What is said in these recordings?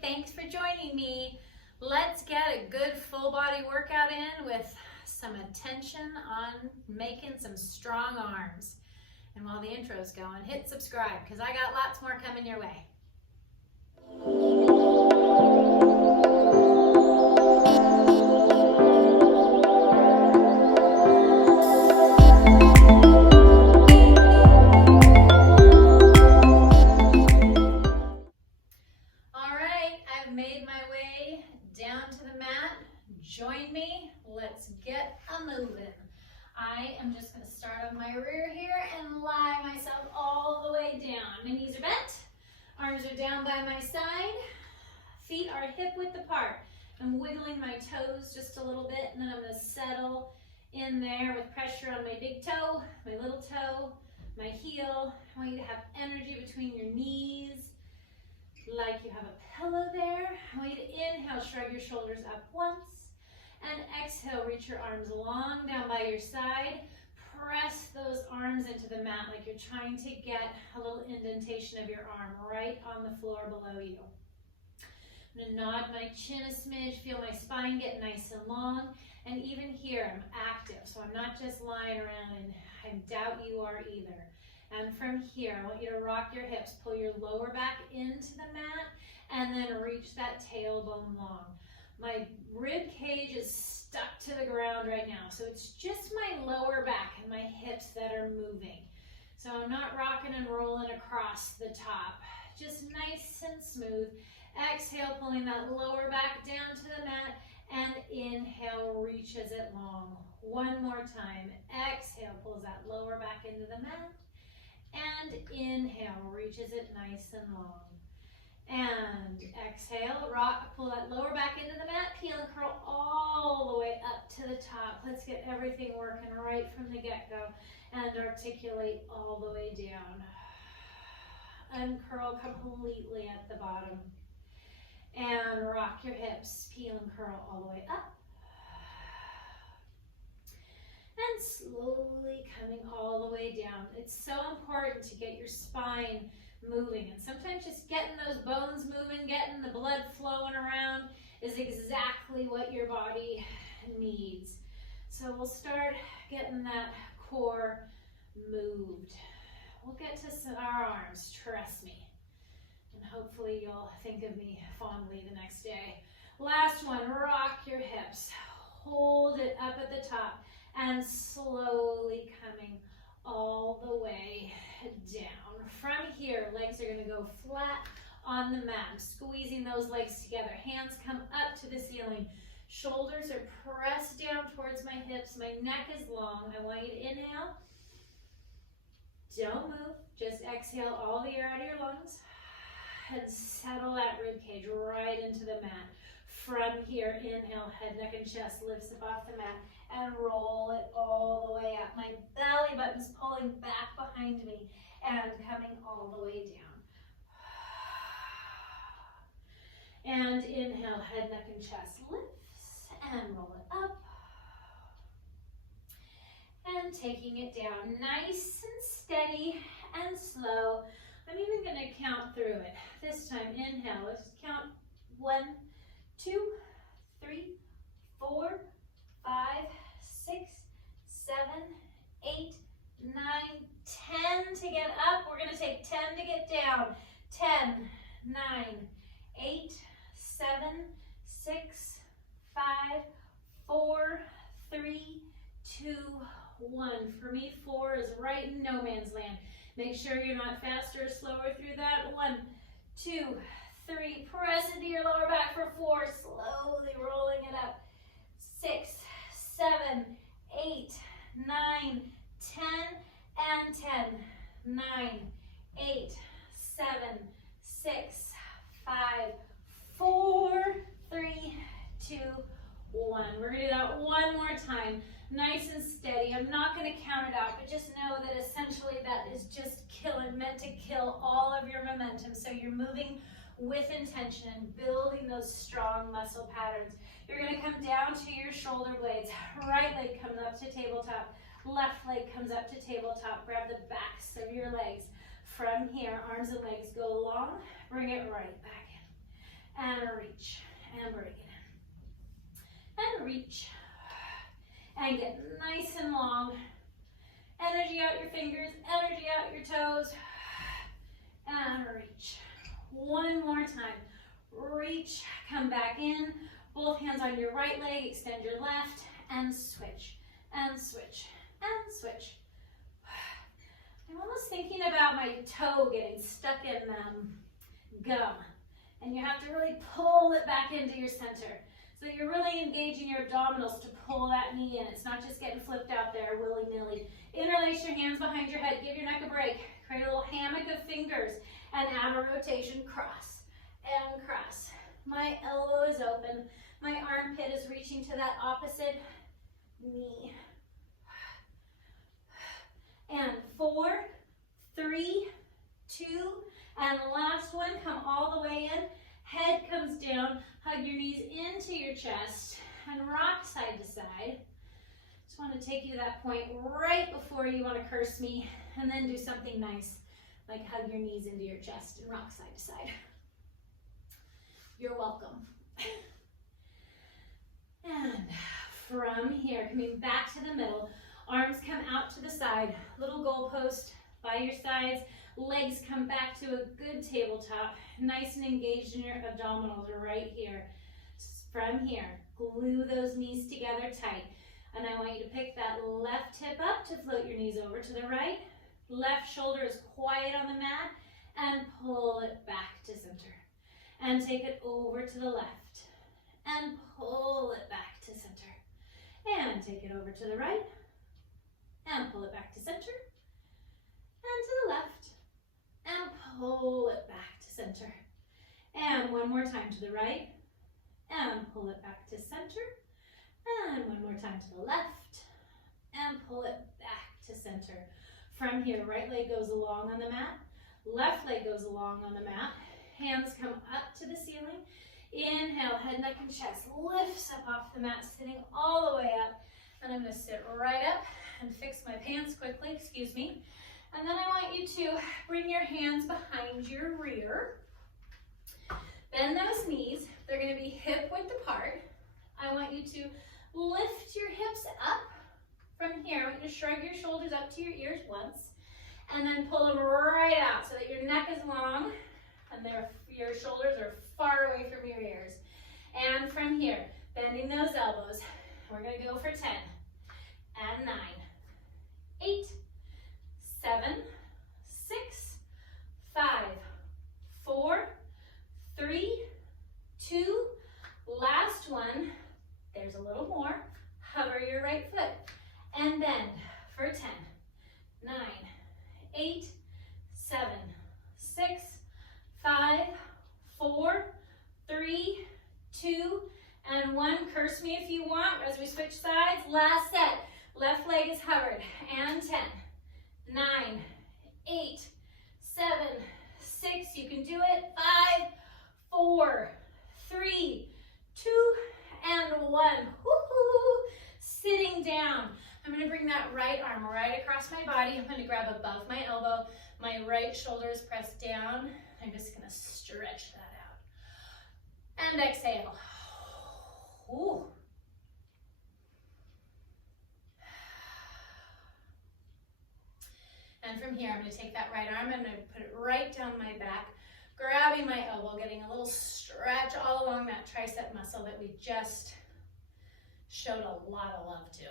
thanks for joining me. Let's get a good full body workout in with some attention on making some strong arms. And while the intro's going, hit subscribe because I got lots more coming your way. Join me, let's get a moving. I am just going to start on my rear here and lie myself all the way down. My knees are bent, arms are down by my side, feet are hip width apart. I'm wiggling my toes just a little bit and then I'm going to settle in there with pressure on my big toe, my little toe, my heel. I want you to have energy between your knees like you have a pillow there. I want you to inhale, shrug your shoulders up once. And exhale, reach your arms long down by your side. Press those arms into the mat like you're trying to get a little indentation of your arm right on the floor below you. I'm going to nod my chin a smidge, feel my spine get nice and long. And even here, I'm active, so I'm not just lying around, and I doubt you are either. And from here, I want you to rock your hips, pull your lower back into the mat, and then reach that tailbone long. My rib cage is stuck to the ground right now, so it's just my lower back and my hips that are moving. So I'm not rocking and rolling across the top, just nice and smooth. Exhale, pulling that lower back down to the mat, and inhale, reaches it long. One more time. Exhale, pulls that lower back into the mat, and inhale, reaches it nice and long. And exhale, rock, pull that lower back into the mat, peel and curl all the way up to the top. Let's get everything working right from the get-go and articulate all the way down. Uncurl completely at the bottom. And rock your hips, peel and curl all the way up. And slowly coming all the way down. It's so important to get your spine moving, and sometimes just getting those bones moving, getting the blood flowing around is exactly what your body needs. So we'll start getting that core moved. We'll get to our arms, trust me, and hopefully you'll think of me fondly the next day. Last one, rock your hips, hold it up at the top, and slowly coming all the way down. From here, legs are going to go flat on the mat. I'm squeezing those legs together. Hands come up to the ceiling. Shoulders are pressed down towards my hips. My neck is long. I want you to inhale. Don't move. Just exhale all the air out of your lungs. And settle that rib cage right into the mat. From here, inhale, head, neck, and chest lifts up off the mat. And roll it all the way up. My belly button's pulling back behind me and coming all the way down. And inhale, head, neck, and chest lifts and roll it up. And taking it down nice and steady and slow. I'm even going to count through it. This time, inhale, let's count 1, 2, 3, 4, 5, 6, 7, 8, 9, 10 to get up. We're going to take 10 to get down. 10, 9, 8, 7, 6, 5, 4, 3, 2, 1. For me, 4 is right in no man's land. Make sure you're not faster or slower through that. 1, 2, 3. Press into your lower back for 4. Slowly rolling it up. 6, 7, 8, 9, 10, and 10. 9, 8, 7, 6, 5, 4, 3, 2, 1. We're going to do that one more time. Nice and steady. I'm not going to count it out, but just know that essentially that is just meant to kill all of your momentum. So you're moving with intention and building those strong muscle patterns. You're going to come down to your shoulder blades. Right leg comes up to tabletop. Left leg comes up to tabletop. Grab the backs of your legs. From here, arms and legs go long. Bring it right back in. and reach, and bring it in, and reach, and get nice and long. Energy out your fingers, energy out your toes, and reach. One more time. Reach, come back in, both hands on your right leg, extend your left, and switch, and switch, and switch. I'm almost thinking about my toe getting stuck in gum, and you have to really pull it back into your center. So you're really engaging your abdominals to pull that knee in. It's not just getting flipped out there willy-nilly. Interlace your hands behind your head, give your neck a break. Create a little hammock of fingers and add a rotation, cross and cross. My elbow is open. My armpit is reaching to that opposite knee. And 4, 3, 2, and last one, come all the way in. Head comes down, hug your knees into your chest, and rock side to side. Just want to take you to that point right before you want to curse me, and then do something nice, like hug your knees into your chest and rock side to side. You're welcome. And from here, coming back to the middle, arms come out to the side, little goalpost by your sides, legs come back to a good tabletop, nice and engaged in your abdominals right here. From here, glue those knees together tight. And I want you to pick that left hip up to float your knees over to the right. Left shoulder is quiet on the mat, and pull it back to center. And take it over to the left, and pull it back to center. And take it over to the right, and pull it back to center. And to the left, and pull it back to center. And one more time to the right, and pull it back to center. And one more time to the left, and pull it back to center. From here, right leg goes along on the mat, left leg goes along on the mat. Hands come up to the ceiling. Inhale, head, neck, and chest lifts up off the mat, sitting all the way up. And I'm going to sit right up and fix my pants quickly, excuse me. And then I want you to bring your hands behind your rear. Bend those knees. They're going to be hip-width apart. I want you to lift your hips up from here. I want you to shrug your shoulders up to your ears once, and then pull them right out so that your neck is long and your shoulders are far away from your ears. And from here, bending those elbows, we're going to go for 10 and 9, 8, 7, 6, 5, 4, 3, 2, last one. There's a little more. Hover your right foot and bend for 10, 9, 8, 7, 6, 5, 4, 3, 2, and 1. Curse me if you want as we switch sides. Last set. Left leg is hovered. And 10, 9, 8, 7, 6. You can do it. 5, 4, 3, 2, and 1. Woo-hoo. Sitting down. I'm going to bring that right arm right across my body. I'm going to grab above my elbow. My right shoulder is pressed down. I'm just going to stretch that out. And exhale. Ooh. And from here, I'm going to take that right arm. I'm going to put it right down my back, grabbing my elbow, getting a little stretch all along that tricep muscle that we just showed a lot of love to.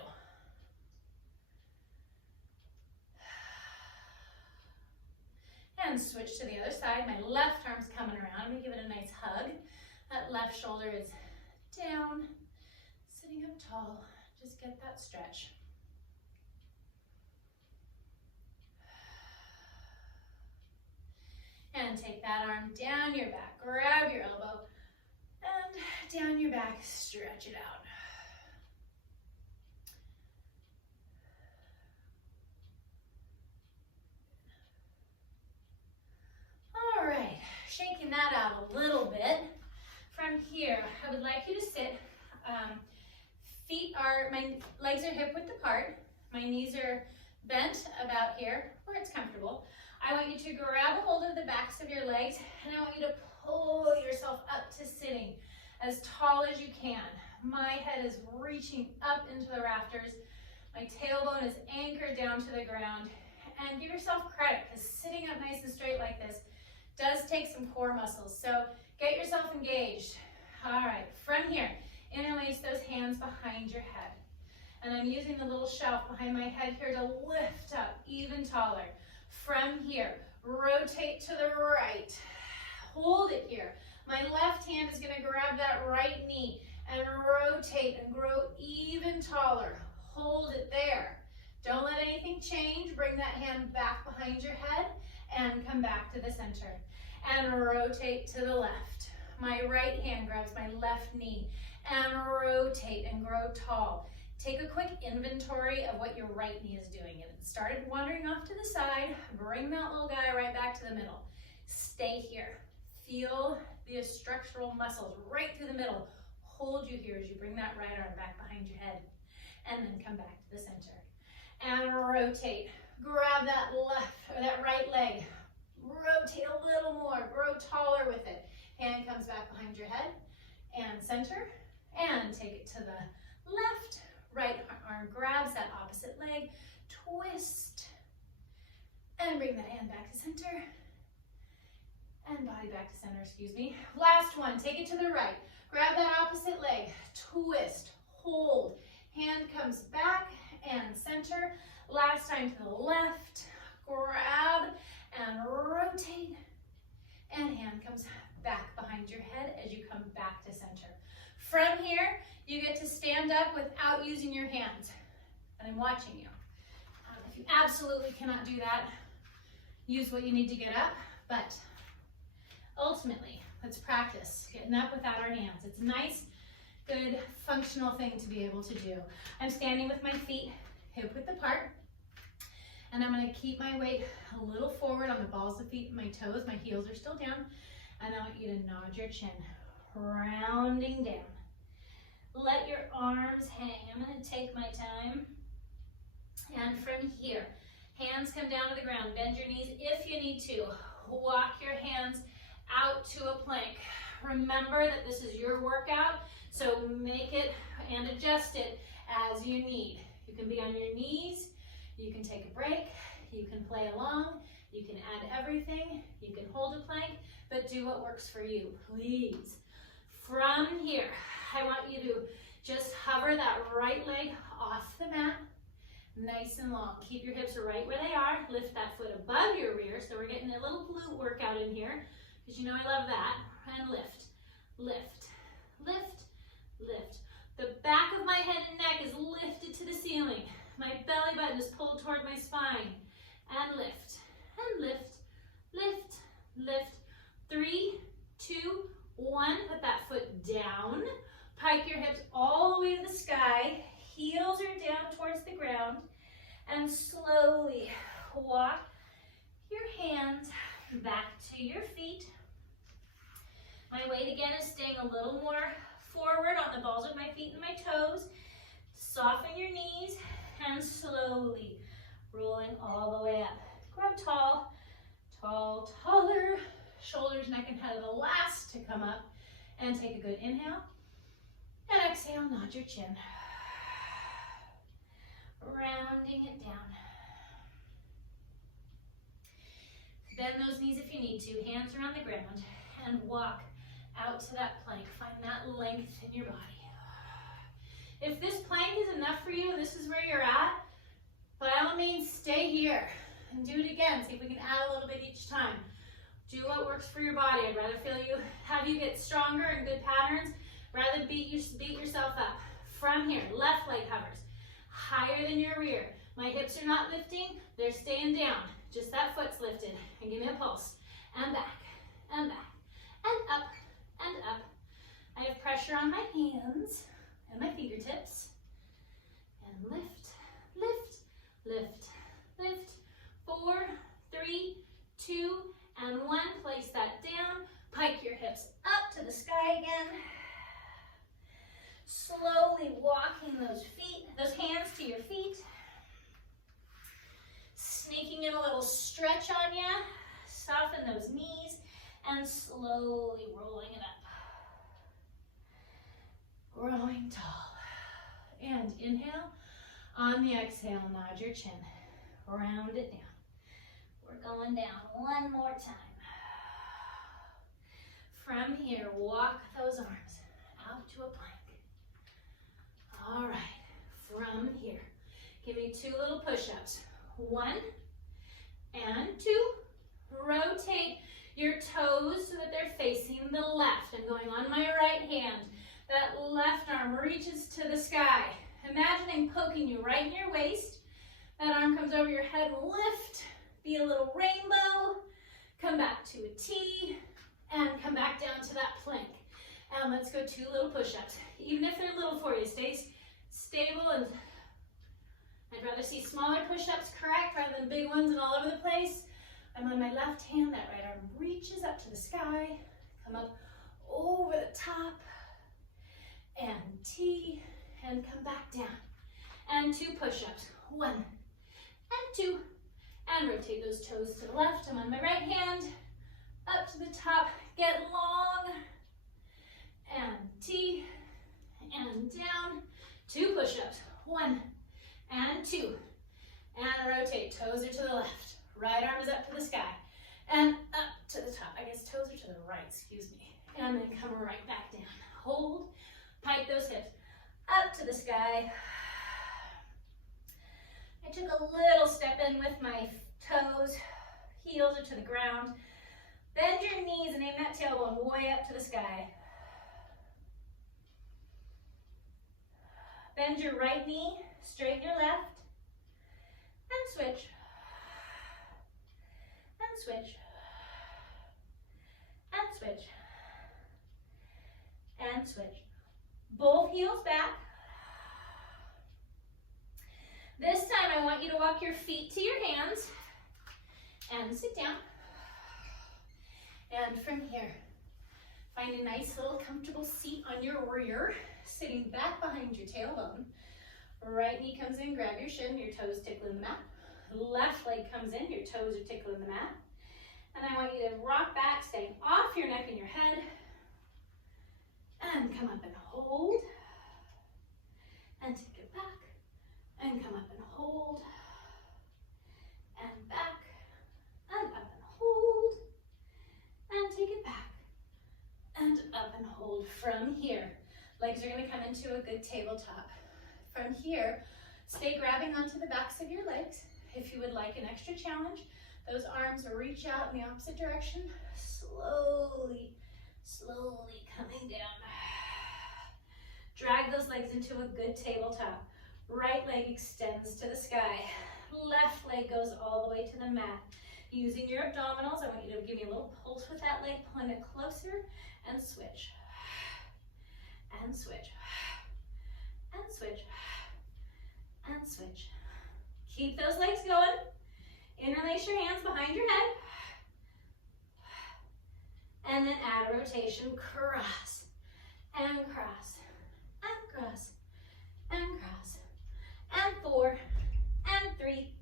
And switch to the other side. My left arm's coming around. I'm going to give it a nice hug. That left shoulder is down, sitting up tall. Just get that stretch. And take that arm down your back. Grab your elbow and down your back. Stretch it out. All right, shaking that out a little bit. From here, I would like you to sit. My legs are hip width apart. My knees are bent about here where it's comfortable. I want you to grab a hold of the backs of your legs, and I want you to pull yourself up to sit as tall as you can. My head is reaching up into the rafters. My tailbone is anchored down to the ground. And give yourself credit, because sitting up nice and straight like this does take some core muscles. So get yourself engaged. All right, from here, interlace those hands behind your head. And I'm using the little shelf behind my head here to lift up even taller. From here, rotate to the right. Hold it here. My left hand is going to grab that right knee and rotate and grow even taller. Hold it there. Don't let anything change. Bring that hand back behind your head and come back to the center. And rotate to the left. My right hand grabs my left knee and rotate and grow tall. Take a quick inventory of what your right knee is doing. If it started wandering off to the side, bring that little guy right back to the middle. Stay here. Feel the structural muscles right through the middle. Hold you here as you bring that right arm back behind your head. And then come back to the center. And rotate. Grab that left or that right leg. Rotate a little more. Grow taller with it. Hand comes back behind your head. And center. And take it to the left. Right arm grabs that opposite leg. Twist. And bring that hand back to center. And body back to center, excuse me. Last one, take it to the right. Grab that opposite leg, twist, hold. Hand comes back and center. Last time to the left, grab and rotate. And hand comes back behind your head as you come back to center. From here, you get to stand up without using your hands. And I'm watching you. If you absolutely cannot do that, use what you need to get up, but ultimately, let's practice getting up without our hands. It's a nice, good, functional thing to be able to do. I'm standing with my feet hip width apart, and I'm going to keep my weight a little forward on the balls of feet and my toes. My heels are still down, and I want you to nod your chin, rounding down. Let your arms hang. I'm going to take my time, and from here, hands come down to the ground. Bend your knees if you need to. Walk your hands out to a plank. Remember that this is your workout, so make it and adjust it as you need. You can be on your knees, you can take a break, you can play along, you can add everything, you can hold a plank, but do what works for you, please. From here, I want you to just hover that right leg off the mat, nice and long. Keep your hips right where they are. Lift that foot above your rear, so we're getting a little glute workout in here, because you know I love that. And lift, lift, lift, lift. The back of my head and neck is lifted to the ceiling. My belly button is pulled toward my spine. And lift, and lift, lift, lift. 3, 2, 1. Put that foot down. Pike your hips all the way to the sky. Heels are down towards the ground. And slowly walk your hands back to your feet. My weight again is staying a little more forward on the balls of my feet and my toes. Soften your knees and slowly rolling all the way up. Grab tall, tall, taller. Shoulders, neck, and head are the last to come up. And take a good inhale. And exhale, nod your chin. Rounding it down. Bend those knees if you need to. Hands around the ground. And walk out to that plank. Find that length in your body. If this plank is enough for you, this is where you're at, by all means, stay here and do it again. See if we can add a little bit each time. Do what works for your body. I'd rather have you get stronger and good patterns rather than beat yourself up. From here, left leg hovers higher than your rear. My hips are not lifting, they're staying down. Just that foot's lifted. And give me a pulse. And back, and back, and up, and up. I have pressure on my hands and my fingertips. And lift, lift, lift, lift. 4, 3, 2, and 1. Place that down. Pike your hips up to the sky again. Slowly walking those hands to your feet. Sneaking in a little stretch on you. Soften those knees and slowly rolling it up. growing tall. And inhale. On the exhale, nod your chin. Round it down. We're going down one more time. From here, walk those arms out to a plank. All right, from here, give me 2 little push-ups. 1 and 2. Rotate your toes so that they're facing the left. I'm going on my right hand. That left arm reaches to the sky. Imagining poking you right in your waist. That arm comes over your head, lift, be a little rainbow. Come back to a T, and come back down to that plank. And let's go 2 little push-ups. Even if they're little for you, stay stable, and I'd rather see smaller push-ups, correct, rather than big ones and all over the place. I'm on my left hand, that right arm reaches up to the sky, come up over the top, and T, and come back down. And 2 push-ups, 1 and 2, and rotate those toes to the left. I'm on my right hand, up to the top, get long, and T, and down. 2 push-ups, 1 and 2, and rotate, toes are to the left. Right arm is up to the sky, and up to the top. I guess toes are to the right, excuse me. And then come right back down. Hold, pike those hips, up to the sky. I took a little step in with my toes, heels are to the ground. Bend your knees and aim that tailbone way up to the sky. Bend your right knee, straighten your left, and switch. And switch. And switch. And switch. Both heels back. This time I want you to walk your feet to your hands and sit down. And from here, find a nice little comfortable seat on your rear, sitting back behind your tailbone. Right knee comes in, grab your shin, your toes tickling the mat. Left leg comes in, your toes are tickling the mat. And I want you to rock back, staying off your neck and your head. And come up and hold. And take it back. And come up and hold. And back. And up and hold. And take it back. And up and hold from here. Legs are going to come into a good tabletop. From here, stay grabbing onto the backs of your legs. If you would like an extra challenge, those arms will reach out in the opposite direction. Slowly, slowly coming down. Drag those legs into a good tabletop. Right leg extends to the sky. Left leg goes all the way to the mat. Using your abdominals, I want you to give me a little pulse with that leg, pulling it closer, and switch. And switch. And switch. And switch. Keep those legs going. Interlace your hands behind your head. And then add a rotation. Cross. And cross. And cross. And cross. And 4. And 3.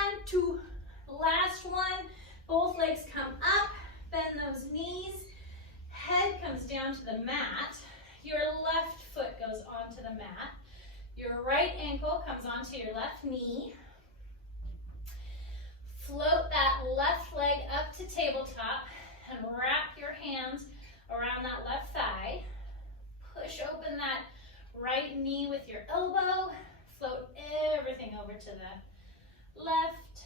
And 2. Last one. Both legs come up. Bend those knees. Head comes down to the mat. Your left foot goes onto the mat. Your right ankle comes onto your left knee. Float that left leg up to tabletop and wrap your hands around that left thigh. Push open that right knee with your elbow. Float everything over to the left.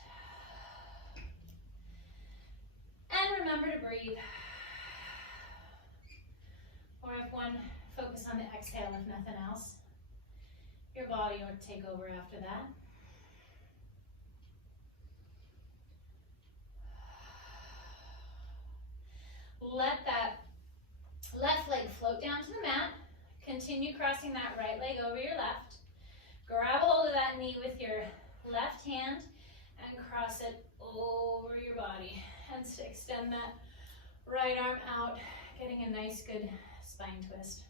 And remember to breathe. Or if one, focus on the exhale if nothing else. Your body will take over after that. Let that left leg float down to the mat. Continue crossing that right leg over your left. Grab a hold of that knee with your left hand and cross it over your body. And extend that right arm out, getting a nice good spine twist.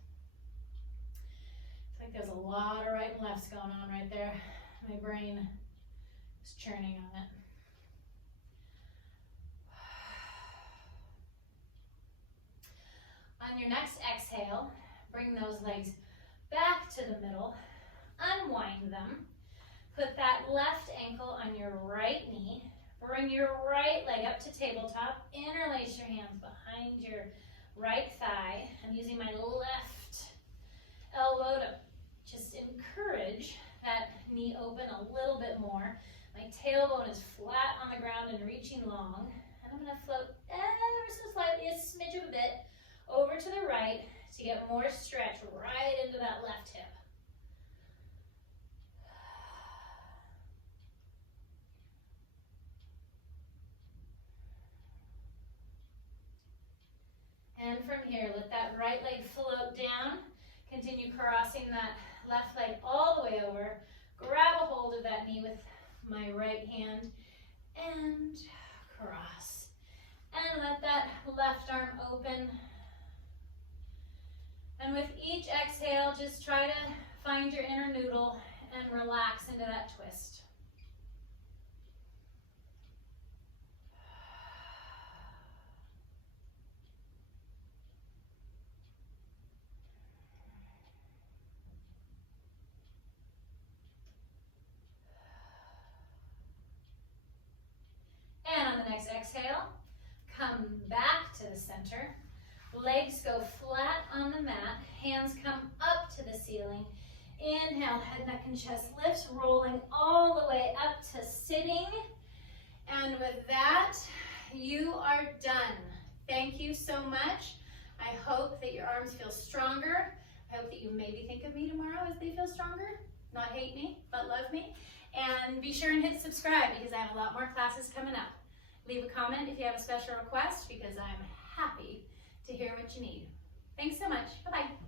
I think there's a lot of right and lefts going on right there. My brain is churning on it. On your next exhale, bring those legs back to the middle, unwind them. Put that left ankle on your right knee. Bring your right leg up to tabletop. Interlace your hands behind your right thigh. I'm using my left elbow to just encourage that knee open a little bit more. My tailbone is flat on the ground and reaching long. And I'm going to float ever so slightly, a smidge of a bit, over to the right to get more stretch right into that left hip. And from here, let that right leg float down. Continue crossing that left leg all the way over. Grab a hold of that knee with my right hand and cross. And let that left arm open. And with each exhale, just try to find your inner noodle and relax into that twist. And on the next exhale, come back to the center. Legs go flat on the mat. Hands come up to the ceiling. Inhale, head, neck, and chest lifts, rolling all the way up to sitting. And with that, you are done. Thank you so much. I hope that your arms feel stronger. I hope that you maybe think of me tomorrow as they feel stronger. Not hate me, but love me. And be sure and hit subscribe because I have a lot more classes coming up. Leave a comment if you have a special request because I'm happy to hear what you need. Thanks so much. Bye-bye.